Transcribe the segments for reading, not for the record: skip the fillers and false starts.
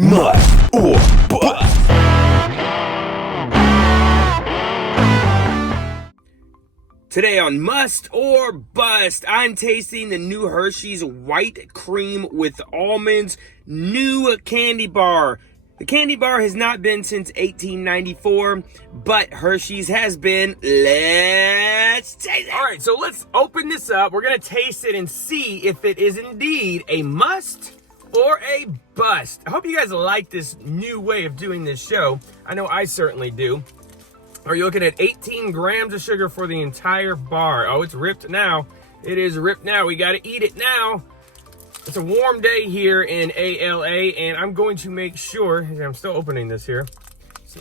Must or bust. Today on Must or Bust, I'm tasting the new Hershey's white cream with almonds new candy bar. The candy bar has not been since 1894, but Hershey's has been. Let's taste it. All right, so let's open this up. We're gonna taste it and see if it is indeed a must or a bust. I hope you guys like this new way of doing this show. I know I certainly do. Are you looking at 18 grams of sugar for the entire bar? Oh, it's ripped now. It is ripped now. We got to eat it now. It's a warm day here in ALA, and I'm going to make sure, I'm still opening this here, so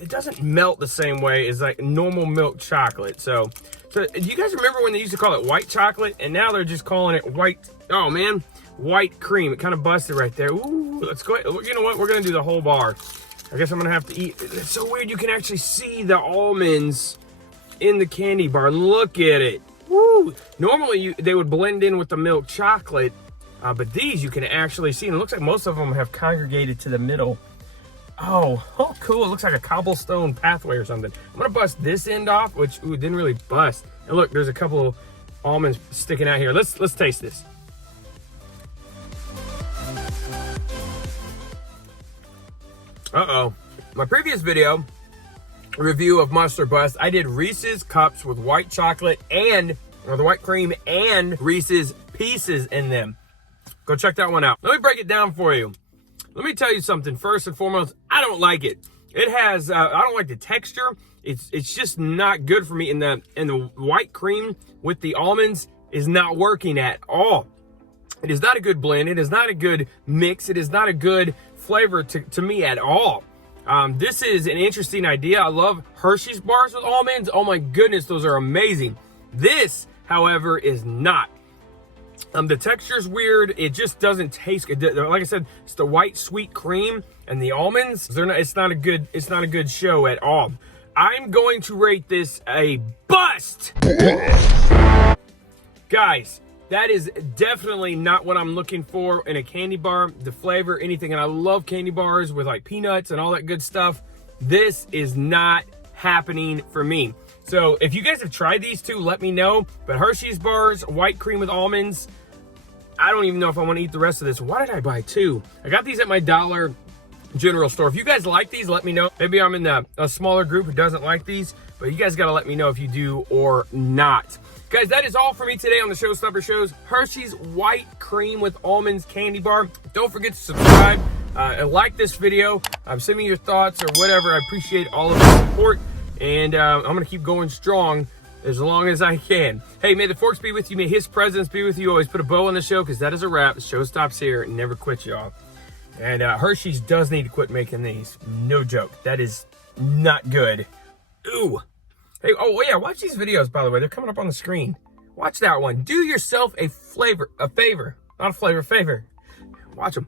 it doesn't melt the same way as like normal milk chocolate. So do you guys remember when they used to call it white chocolate, and now they're just calling it white, oh man, white cream. It kind of busted right there. Ooh, let's go ahead. You know what? We're going to do the whole bar. I guess I'm going to have to eat. It's so weird. You can actually see the almonds in the candy bar. Look at it. Woo! Normally, they would blend in with the milk chocolate, but these you can actually see. And it looks like most of them have congregated to the middle. Oh, cool. It looks like a cobblestone pathway or something. I'm going to bust this end off, which didn't really bust. And look, there's a couple of almonds sticking out here. Let's taste this. Uh-oh. My previous video, review of Must or Bust, I did Reese's cups with white chocolate or the white cream and Reese's pieces in them. Go check that one out. Let me break it down for you. Let me tell you something. First and foremost, I don't like it. It has, I don't like the texture. It's just not good for me. And the white cream with the almonds is not working at all. It is not a good blend. It is not a good mix. It is not a good flavor to me at all. This is an interesting idea. I love Hershey's bars with almonds. Oh my goodness, those are amazing. This, however, is not. The texture is weird. It just doesn't taste good. Like I said, it's the white sweet cream and the almonds. It's not a good show at all. I'm going to rate this a bust. Guys, that is definitely not what I'm looking for in a candy bar. The flavor, anything. And I love candy bars with like peanuts and all that good stuff. This is not happening for me. So if you guys have tried these two, let me know. But Hershey's bars, white cream with almonds, I don't even know if I want to eat the rest of this. Why did I buy two? I got these at my Dollar General store. If you guys like these, let me know. Maybe I'm in a smaller group who doesn't like these. But you guys got to let me know if you do or not. Guys, that is all for me today on the Showstopper Shows. Hershey's white cream with almonds candy bar. Don't forget to subscribe and like this video. Send me your thoughts or whatever. I appreciate all of the support. And I'm going to keep going strong as long as I can. Hey, may the forks be with you. May his presence be with you. Always put a bow on the show because that is a wrap. The show stops here and never quits, y'all. And Hershey's does need to quit making these. No joke. That is not good. Ooh. Hey, oh yeah, watch these videos, by the way. They're coming up on the screen. Watch that one. Do yourself a favor. Not a favor. Watch them.